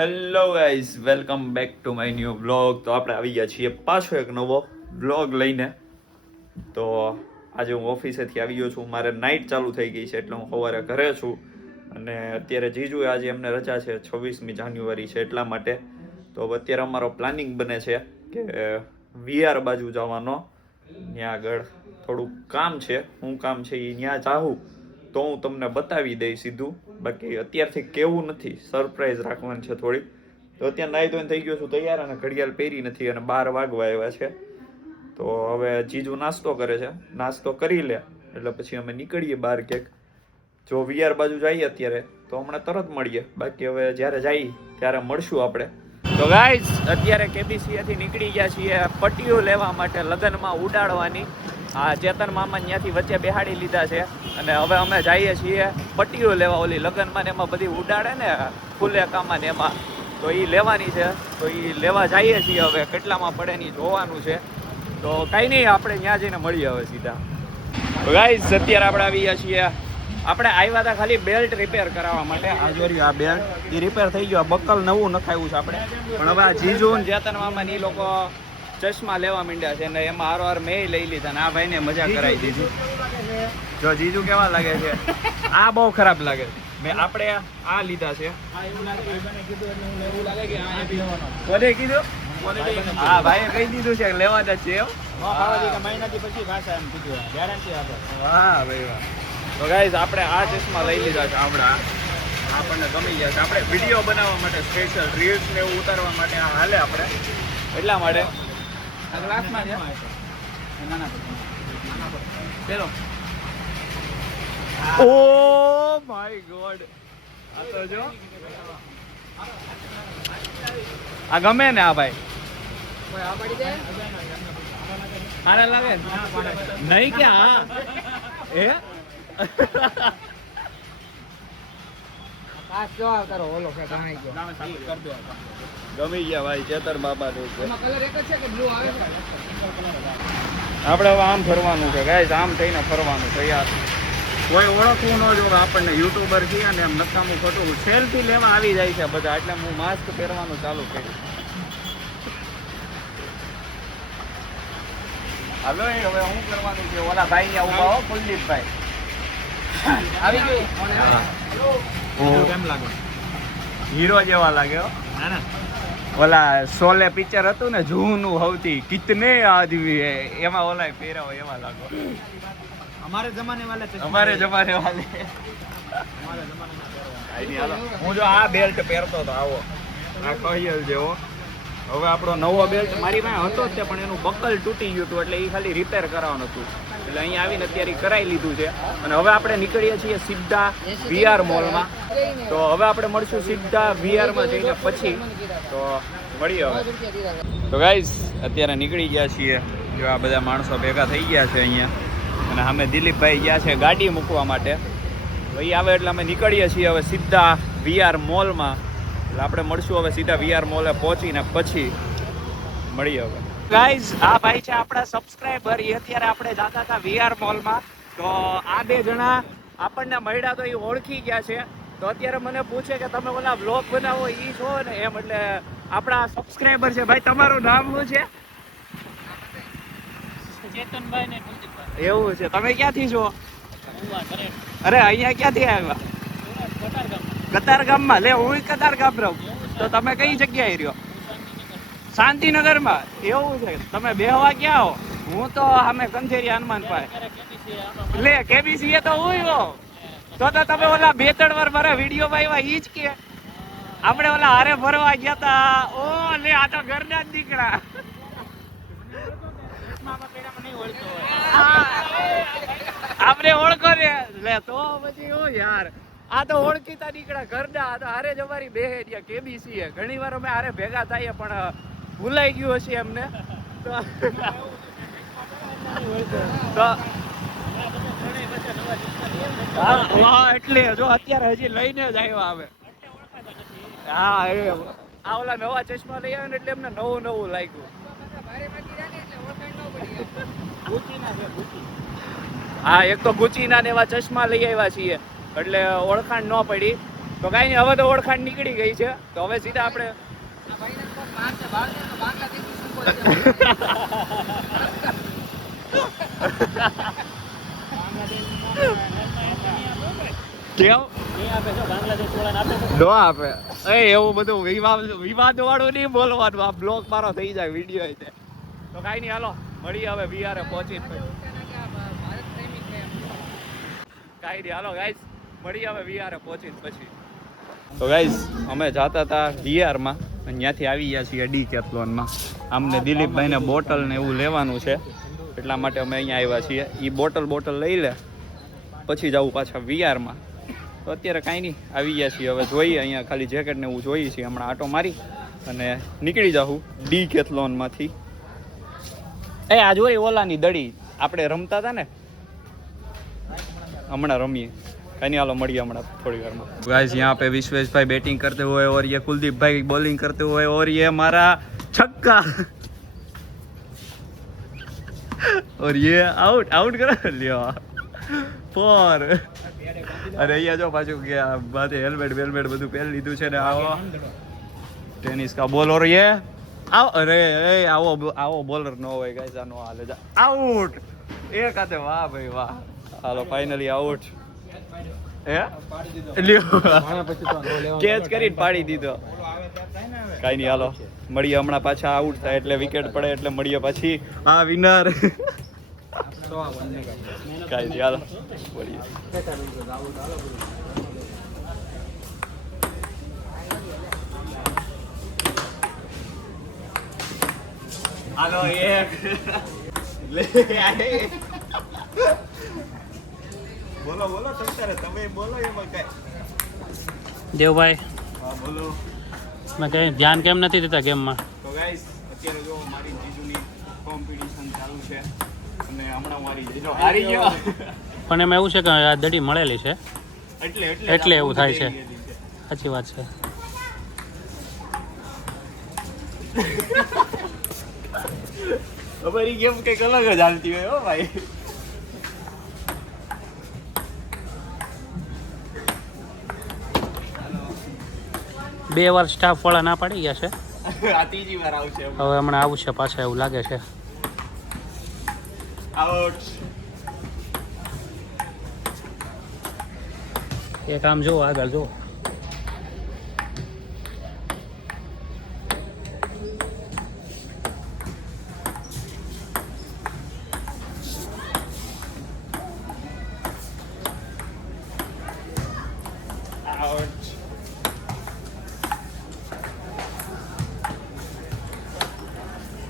Hello guys, welcome back to my new blog. તો આપણે આવી ગયા છીએ પાછો એક નવો બ્લોગ લઈને. તો આજે હું ઓફિસેથી આવી ગયો છું. મારે નાઇટ ચાલુ થઈ ગઈ છે એટલે હું સવારે ઘરે છું. અને અત્યારે જીજુએ આજે એમને રજા છે, 26મી જાન્યુઆરી છે એટલા માટે. તો હવે અત્યારે અમારો પ્લાનિંગ બને છે કે VR બાજુ જવાનો. ત્યાં આગળ થોડુંક કામ છે. શું કામ છે એ ત્યાં જાઉં તો હું તમને બતાવી દઈશ સીધું. બાકી અત્યારથી કેવું નથી, સરપ્રાઈઝ રાખવાની છે થોડી. તો અત્યારે નાહી ધોઈને થઈ ગયો છું તૈયાર અને ઘડિયાળ પહેરી નથી અને 12 વાગવા આવ્યા છે. તો હવે જીજુ નાસ્તો કરે છે, નાસ્તો કરી લે એટલે પછી અમે નીકળીએ બહાર ક્યાંક. જો VR બાજુ જઈએ અત્યારે તો હમણાં તરત મળીએ, બાકી હવે જ્યારે જઈએ ત્યારે મળશું આપણે. તો ગાઈઝ અત્યારે KBCA થી નીકળી ગયા છીએ પટ્ટીઓ લેવા માટે, લગ્નમાં ઉડાડવાની. આ ચેતન મામા ત્યાંથી વચ્ચે બેહાડી લીધા છે અને હવે અમે જઈએ છીએ પટ્ટીઓ લેવા. ઓલી લગ્નમાં ને એમાં બધી ઉડાડે ને ફૂલે કામાં ને એમાં, તો એ લેવાની છે. તો એ લેવા જઈએ છીએ. હવે કેટલામાં પડે ની જોવાનું છે. તો કાંઈ નહીં, આપણે ત્યાં જઈને મળીએ હવે સીધા. તો ગાઈઝ અત્યારે આપણે આવી ગયા છીએ. આપણે આવ્યા હતા ખાલી બેલ્ટ રિપેર કરાવવા માટે. આ જોયું, આ બેલ્ટ એ રિપેર થઈ ગયો. બક્કલ નવું નખાવ્યું છે આપણે. પણ હવે આ જીજુ ને ચેતન મામા ને એ લોકો ચશ્મા લેવા માંડ્યા છે અને એમાં હારો હાર મેં લઈ લીધા ને આ ભાઈને મજા કરાવી દીધી. જો જીજુ કેવા લાગે છે? આ બહુ ખરાબ લાગે છે. મેં આપણે આ લીધા છે. કોને કીધું? હા ભાઈએ કહી દીધું છે લેવાના છે. મહિનાથી પછી પાછા એમ કીધું, ગેરંટી આપે. વાહ ભાઈ વાહ. તો ગાઈઝ આપણે આ ચશ્મા લઈ લીધા છે. આપણને ગમી ગયા છે. આપણે વિડીયો બનાવવા માટે સ્પેશિયલ રીલ્સ ને એવું ઉતારવા માટે આ હાલે આપણે એટલા માટે. આ ગ્લાસમાં છે પેલો. ઓ માય ગોડ, આ તો જો આ ગમે ને આ ભાઈ. સારા લાગે નહીં કે? હા એ ગમી ગયા ભાઈ ચેતર બાબા. આપણે હવે આમ ફરવાનું છે ગાઈસ, આમ થઈને ફરવાનું છે યાર. કોઈ ઓળખવું ન જો આપણને યુટ્યુબર છીએ ને એમ નકામું ખોટું સેલ્ફી લેવા આવી જાય છે બધા, એટલે હું માસ્ક પહેરવાનું ચાલુ કર્યું. હાલો હવે શું કરવાનું છે? ઓલા ભાઈ ને ઉભા હો, કુલદીપભાઈ આવી ગયું. કેમ લાગે? હીરો જેવા લાગે હો. ઓલા શોલે પિક્ચર હતું ને જૂનું સૌથી, કિતને આદમી હે, એમાં ઓલા પહેરાવો એવા લાગો. અમારે જમાને વાલે અમારે જમાને વાલે. હું જો આ બેલ્ટ પહેરતો હતો આવો, આ કહિયલ જેવો. હવે આપણો નવો બેલ્ટ મારી પાસે હતો જ છે પણ એનું બકલ તૂટી ગયું હતું એટલે એ ખાલી રિપેર કરાવવાનું હતું. એટલે અહીંયા આવીને અત્યારે કરાવી લીધું છે અને હવે આપણે નીકળીએ છીએ સીધા VR મોલમાં. તો હવે આપણે મળશું સીધા VR માં જઈને પછી. તો મળીએ હવે. તો ગાઈઝ અત્યારે નીકળી ગયા છીએ. જો આ બધા માણસો ભેગા થઈ ગયા છે અહીંયા અને અમે દિલીપભાઈ ગયા છે ગાડી મૂકવા માટે. ભાઈ આવે એટલે અમે નીકળીએ છીએ હવે સીધા VR મોલમાં. એટલે આપણે મળશું હવે સીધા VR મોલે પહોંચીને પછી મળીએ હવે. ગાઈઝ આ ભાઈ છે આપણા સબસ્ક્રાઇબર. એ અત્યારે આપણે જતા હતા VR મોલમાં. તો આ બે જણા આપણને મળ્યા તો એ ઓળખી ગયા છે. તો અત્યારે મને પૂછે કે તમે ઓલા બ્લોગ બનાવો એ છો ને એમ, એટલે આપણા સબસ્ક્રાઇબર છે. ભાઈ તમારું નામ શું છે? ચેતનભાઈ ને કુલદીપભાઈ. એવું છે. તમે ક્યાંથી છો? અરે અહીંયા ક્યાંથી આવ્યા? કતારગામમાં. લે હું કતારગામ રહું. તો તમે કઈ જગ્યાએ રહ્યો? શાંતિનગરમાં. એવું છે. તમે બેહવા ક્યાં હો? હું તો અમે કંથેરી હનુમાન પાસે. લે KBCA તો હું હો. તો તમે ઓલા 2-3 વાર મારા વિડીયો માં ઈ જ કે આપણે ઓલા હારે ફરવા ગયા તા. ઓ લે આ તો ઘરના જ દીકરા. આપણે ઓળખો ને. લે તો પછી ઓ યાર, આ તો ઓળખીતા નીકળ્યા ઘરના. આ તો હારે જ અમારી બેહેરિયા KBCA. ઘણી વાર અમે હારે ભેગા થઈએ પણ ભૂલાઈ ગયું હશે એમને. તો હા એટલે જો અત્યારે હજી લઈને જ આવ્યા આવે. હા એ આ ઓલા નવા ચશ્મા લઈ આવ્યા ને એટલે એમને નવું નવું લાગ્યું. હા એક તો ગુચીના ને એવા ચશ્મા લઈ આવ્યા છીએ એટલે ઓળખાણ ન પડી. તો કાંઈ નહીં, હવે તો ઓળખાણ નીકળી ગઈ છે. તો હવે સીધા આપણે કેમ નો આપે એવું બધું વિવાદ વાળું નહીં બોલવાનું. આ બ્લોગ મારો થઈ જાય વિડીયો છે. તો કાંઈ નહીં, હાલો મળીએ હવે વિહારે પહોંચી. કાંઈ નહીં, હાલો ગાઈસ મળીએ હવે વિહારે પહોંચી પછી. તો ગાઈસ અમે જતા હતા વિહારમાં અને ત્યાંથી આવી ગયા છીએ ડીકેથલોનમાં. અમને દિલીપભાઈને બોટલ ને એવું લેવાનું છે એટલા માટે અમે અહીંયા આવ્યા છીએ. એ બોટલ લઈ લે પછી જવું પાછા વિહારમાં. તો અત્યારે કાંઈ નહીં, આવી ગયા છીએ. હવે જોઈએ અહીંયા ખાલી જેકેટ ને એવું જોઈએ છીએ. હમણાં આટો મારી અને નીકળી જાઉં ડીકેથલોનમાંથી. આ જોઈ ઓલાની દડી આપણે રમતા હતા ને, હમણાં રમીએ. कहीं हालो मड़िए हमारा थोड़ी देर में. गाइस यहाँ पे विश्वेश भाई बैटिंग करते हुए और ये कुलदीप भाई बॉलिंग करते हुए और ये हमारा छक्का और ये आउट कर लिया 4. अरे ये जो पाछू गया बात हेलमेट બધું પહેરી લીધું છે ને. આવો ટેનિસ કા બોલ और ये अरे આવો બોલર નો હોય ગાઈસ. આનો હાલે જા આઉટ એક હાથે. વાહ ભાઈ વાહ. હાલો ફાઇનલી આઉટ. કેચ કરીને પાડી દીધો. કઈ નહીં, હાલો મળીએ હમણાં પાછા આઉટ થાય એટલે વિકેટ પડે એટલે મળીએ પછી આ વિનર. કઈ નહીં, હાલો મળીએ. હાલો એક બોલો તમે બોલો એમાં કઈ. દેવભાઈ હા બોલો. મેં કઈ ધ્યાન કેમ નથી દેતા ગેમમાં? તો ગાઈસ અત્યારે જો મારી જીજુની કોમ્પિટિશન ચાલુ છે અને હમણાં મારી જીજુ હારી ગયો. પણ એમાં એવું છે કે આ દડી મળેલી છે એટલે એવું થાય છે. સાચી વાત છે. અમારી ગેમ કંઈક અલગ જ હાલતી હોય હો ભાઈ. બે વાર સ્ટાફ વાળા ના પાડી ગયા છે. આ ત્રીજી વાર આવશે. હવે હમણાં આવશે પાછા એવું લાગે છે. આઉટ. એક આમ જો આગળ જો.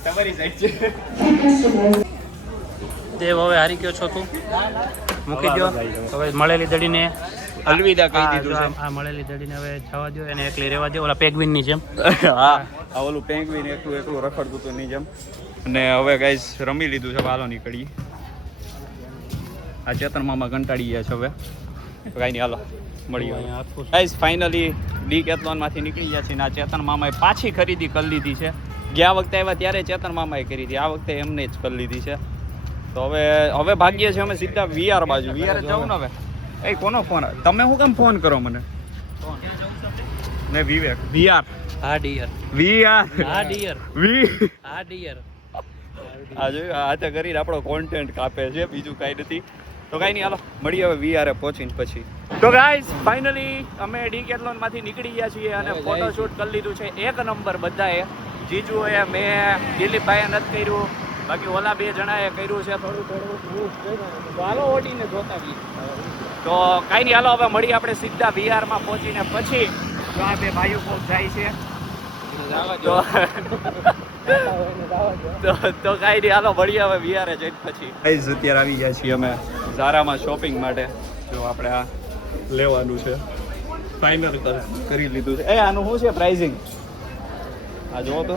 તમારી સાઈડ છે. દેવ હવે હારી ગયો છો તું, મૂકી દો. હવે મળેલી દડીને અલવિદા કહી દીધું છે. આ મળેલી દડીને હવે જવા દો, એને એકલી રહેવા દો. ઓલા પેગ્વિન ની જેમ. હા આ ઓલું પેંગ્વિન એકલું રખડતું હતું ની જેમ. અને હવે ગાઈસ રમી લીધું છે. હાલો નીકળી. આ ચેતન મામા કંટાળી ગયા છે હવે. કાંઈ નહીં, હાલો મળીએ. ગાઈસ ફાઇનલી ડીકેથલોનમાંથી નીકળી ગયા છે ને આ ચેતન મામાએ પાછી ખરીદી કરી લીધી છે. ગયા વખતે આવ્યા ત્યારે ચેતન મામાએ કરી હતી, આ વખતે એમને જ કરી લીધી છે. તો હવે ભાગીએ છીએ અમે સીધા વિહાર બાજુ. વિહાર જાઉં ને હવે. એ કોનો ફોન? તમે શું કેમ ફોન કરો મને? ને વિવેક વિહાર. હા ડિયર. વિહાર. હા ડિયર. હા ડિયર. આ જોયું હાથે કરીને આપણો કોન્ટેન્ટ કાપે છે, બીજું કાંઈ નથી. તો કાંઈ નહીં, હાલો મળીએ હવે વિહારે પહોંચીને પછી. તો ગાઈસ ફાઇનલી અમે ડીકેથલોનમાંથી નીકળી ગયા છીએ અને ફોટોશૂટ કરી લીધું છે 1 નંબર બધાએ. જીજુએ, મેં, દિલીપભાઈએ નથી કર્યું, બાકી ઓલા 2 જણાએ કર્યું છે થોડું. તો હાલો ઓડીને જોતા બી. તો કાંઈ નહીં, હાલો હવે મળીએ આપણે સીધા વિહારમાં પહોંચીને પછી. તો આ 2 ભાઈઓ કોક જાય છે તો કાંઈ નહીં, હાલો મળીએ હવે વિહારે જઈને પછી. ગાઈસ અત્યારે આવી ગયા છીએ અમે ઝારામાં શોપિંગ માટે. જો આપણે આ લેવાનું છે, ફાઇનલ કરી લીધું છે. આનું શું છે પ્રાઇઝિંગ? આ જુઓ તો.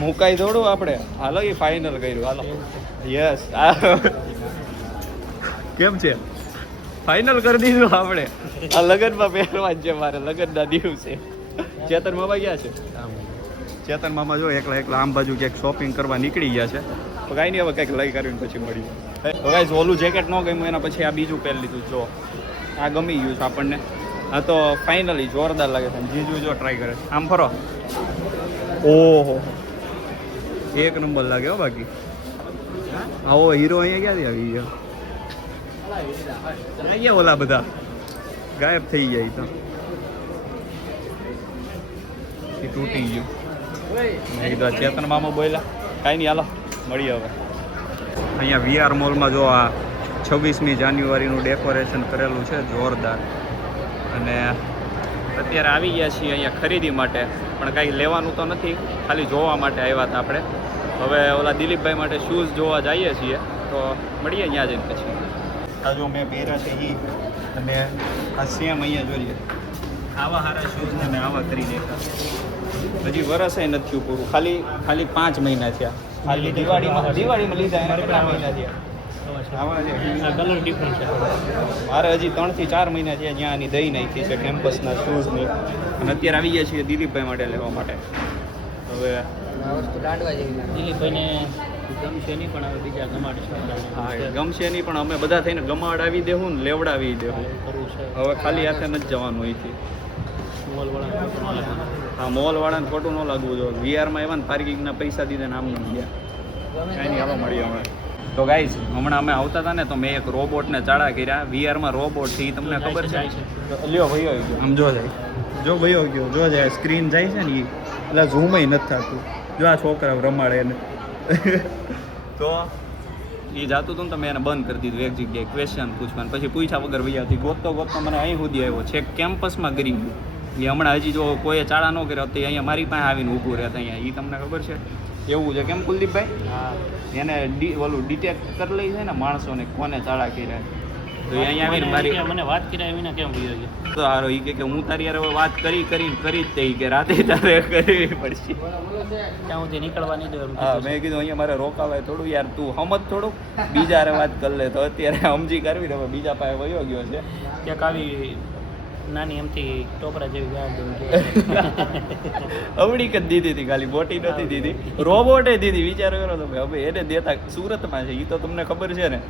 મુકાઈ દોડું આપણે. હાલો એ ફાઇનલ કર્યું. હાલો યસ. કેમ છે? ફાઇનલ કરી દીધું આપણે. આ લગ્નમાં પહેરવા જ છે મારે, લગ્નના દિવસે. ચેતન મામા ગયા છે. ચેતન મામા જો એકલા આમ બાજુ ક્યાંક શોપિંગ કરવા નીકળી ગયા છે. તો કાંઈ નહીં, હવે કંઈક લઈ કરીને પછી મળીએ. તો ગાઈસ ઓલું જેકેટ ન ગમ્યું એના પછી આ બીજું પહેરી લીધું. જો આ ગમી ગયું છે આપણને. આ તો ફાઇનલી જોરદાર લાગે છે. જીજુ જો ટ્રાય કરે આમ ફરો. ઓહો એક નંબર લાગે હો. બાકી આવો હીરો અહીંયા ક્યાંથી આવી ગયો? અહીંયા ઓલા બધા ગાયબ થઈ જાય તો એ તૂટી ગયું. મેં કીધું ચેતન મામા બોલ્યા કાંઈ નહીં, હાલો મળીએ હવે. અહીંયા VR મોલમાં જો આ 26મી જાન્યુઆરીનું ડેકોરેશન કરેલું છે જોરદાર. અને અત્યારે આવી ગયા છીએ અહીંયા ખરીદી માટે, પણ કાંઈ લેવાનું તો નથી, ખાલી જોવા માટે આવ્યા હતા આપણે. હવે ઓલા દિલીપભાઈ માટે શૂઝ જોવા જઈએ છીએ, તો મળીએ ત્યાં જઈને પછી. આ જો મેં પહેર્યા છે એ, અને આ સેમ અહીંયા જોઈએ. આવા સારા શૂઝને મેં આવા કરી નાખ્યા. હજી વરસે નથી થયું પૂરું, ખાલી 5 મહિના થયા. ખાલી દિવાળીમાં લીધા એના કેટલા મહિના થયા? આવા છે કલર ડિફરન્ટ છે. મારે હજી 3 થી 4 મહિના થયા જ્યાં આની દઈ નાખી છે કેમ્પસના શૂઝની. અને અત્યારે આવી ગયા છીએ દિલીપભાઈ માટે લેવા માટે. હવે દિલીપભાઈને ગમશે નહીં, પણ હવે બીજા ગમાડે હા ગમશે નહીં, પણ અમે બધા થઈને ગમાડાવી દેવું ને લેવડાવી દેવું. કરવું છે. હવે ખાલી હાથે નથી જવાનું અહીંથી. હા મોલવાળાને ખોટું ન લાગવું જોઈએ. VRમાં એવા ને પાર્કિંગના પૈસા દીધા ને આમ ન ગયા. કાંઈ નહીં, આવા મળીએ હમણાં. તો ગાઈઝ હમણાં અમે આવતા હતા ને તો મેં એક રોબોટને ચાળા કર્યા. VRમાં રોબોટ છે એ તમને ખબર છે? લ્યો ભાઈઓ ગયો આમ જો જાય, જો ભાઈઓ ગયો જો જાય, સ્ક્રીન જાય છે ને એ એટલે ઝૂમય નથી થતું. જો આ છોકરા રમાડે એને તો એ જાતું હતું ને તો મેં એને બંધ કરી દીધું એક જગ્યાએ ક્વેશ્ચન પૂછવાનું. પછી પૂછ્યા વગર વૈયાથી ગોતતો મને અહીં સુધી આવ્યો છે કેમ્પસમાં કરી ગયું. એ હમણાં હજી જો કોઈએ ચાળા ન કર્યા તો અહીંયા મારી પાસે આવીને ઊભું રહેતા અહીંયા. એ તમને ખબર છે એવું છે કેમ કુલદીપભાઈ? હા એને ઓલું ડિટેક્ટ કરી લઈ છે ને માણસોને કોને ચાળા કર્યા. તો એ અહીંયા આવીને મારી મને વાત કર્યા વિના કેમ વયો ગયો? તો હારો એ કે હું તારી યાર વાત કરી જ તે કે રાતે તારે કરવી પડશે. ત્યાં સુધી નીકળવા નહીં દો એમ. હા મેં કીધું અહીંયા મારે રોકાવાય થોડું યાર, તું સમજ થોડું, બીજા હારે વાત કરી લે. તો અત્યારે સમજી કરવી હવે બીજા પાસે વયો ગયો છે. ક્યાંક આવી નાની એમથી ટોપરા જેવી ગાય અવડીક જ દીધી હતી, ખાલી બોટી નથી દીધી, રોબોટે દીધી. વિચાર કરો તમે, હવે એને દેતા સુરતમાં છે એ તો તમને ખબર છે ને,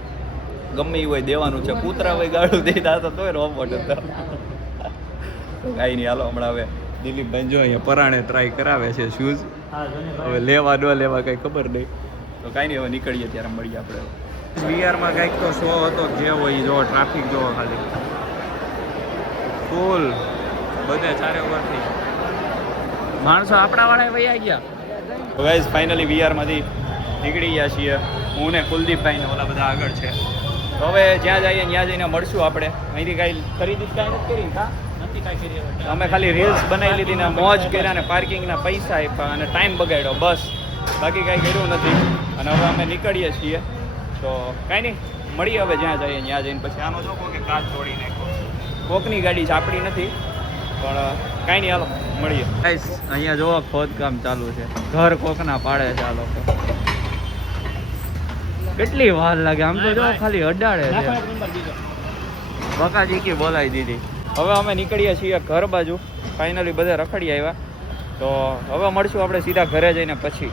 ગમે એ હોય દેવાનું છે. કૂતરા હોય ગાડું દેતા હતા તોય રોબોટ હતો. કાંઈ નહીં, હાલો હમણાં હવે દિલીપભાઈ જો અહીંયા પરાણે ટ્રાય કરાવે છે શૂઝ. હવે લેવા ન લેવા કંઈ ખબર નહીં. તો કાંઈ નહીં, હવે નીકળીએ ત્યારે મળીએ આપણે. VRમાં કંઈક તો શો હતો જે હોય જો, ટ્રાફિક જોવો ખાલી ફૂલ બધે ચારે ઓવરથી માણસો આપણા વાળા વયા ગયા. તો ગાઈઝ ફાઇનલી VRમાંથી નીકળી ગયા છીએ. હું ને કુલદીપભાઈ ને ઓલા બધા આગળ છે. તો હવે જ્યાં જઈએ ત્યાં જઈને મળશું આપણે. અહીંથી કાંઈ ખરીદી કાંઈ નથી કરી. હા નથી કાંઈ કરી. અમે ખાલી રીલ્સ બનાવી લીધી ને મોજ કર્યા ને પાર્કિંગના પૈસા આપ્યા અને ટાઈમ બગાડ્યો બસ, બાકી કાંઈ કર્યું નથી. અને હવે અમે નીકળીએ છીએ. તો કાંઈ નહીં, મળીએ હવે જ્યાં જઈએ ત્યાં જઈને. પછી આનો જો કે કાચ તોડી નાખો, કોકની ગાડી છે આપણી નથી, પણ કાંઈ નહીં, હાલો મળીએ. અહીંયા જોવો ખોદકામ ચાલુ છે, ઘર કોકના પાડે છે આ લોકો. કેટલી વાર લાગે આમ તો જો ખાલી અડાડે છે. બકાજી કી બોલાવી દીધી. હવે અમે નીકળીએ છીએ ઘર બાજુ. ફાઇનલી બધા રખડી આવ્યા. તો હવે મળશું આપણે સીધા ઘરે જઈને પછી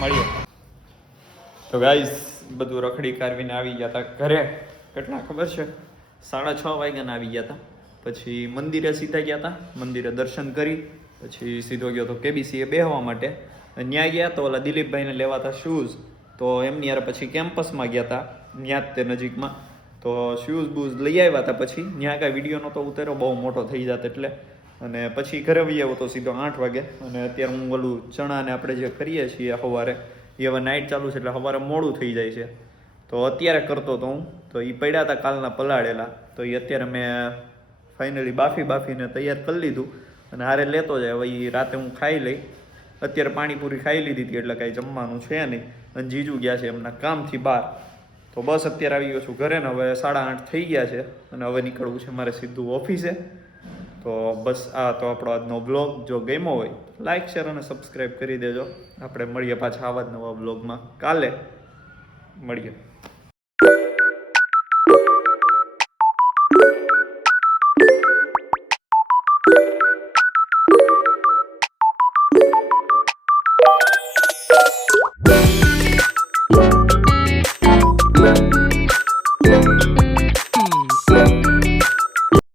મળીએ. તો ગાઈસ બધું રખડી કાઢવીને આવી ગયા હતા ઘરે. કેટલા ખબર છે? 6:30 વાગ્યાના આવી ગયા હતા. પછી મંદિરે સીધા ગયા હતા. મંદિરે દર્શન કરી પછી સીધો ગયો તો KBCએ બેહવા માટે. ત્યાં ગયા તો ઓલા દિલીપભાઈને લેવા હતા શૂઝ. તો એમની યાર પછી કેમ્પસમાં ગયા હતા ત્યાં જ તે નજીકમાં. તો શૂઝ બૂઝ લઈ આવ્યા હતા. પછી ત્યાં કાંઈ વિડીયો નહોતો ઉતાર્યો, બહુ મોટો થઈ જાત એટલે. અને પછી ઘરે આવી આવ્યો તો સીધો 8 વાગે. અને અત્યારે હું ઓલું ચણાને આપણે જે કરીએ છીએ સવારે, એ હવે નાઇટ ચાલુ છે એટલે સવારે મોડું થઈ જાય છે. તો અત્યારે કરતો હતો હું. તો એ પડ્યા હતા કાલના પલાળેલા. તો એ અત્યારે મેં ફાઇનલી બાફીને તૈયાર કરી લીધું અને હારે લેતો જાય. હવે એ રાતે હું ખાઈ લઈ. અત્યારે પાણીપુરી ખાઈ લીધી હતી એટલે કાંઈ જમવાનું છે નહીં. અને જીજુ ગયા છે એમના કામથી બહાર. તો બસ અત્યારે આવી ગયો છું ઘરે ને. હવે 8:30 થઈ ગયા છે અને હવે નીકળવું છે મારે સીધું ઓફિસે. તો બસ આ તો આપણો આજનો બ્લોગ. જો ગમ્યો હોય લાઇક શેર અને સબસ્ક્રાઈબ કરી દેજો. આપણે મળીએ પાછા આવા જ નવા બ્લોગમાં. કાલે મળીએ.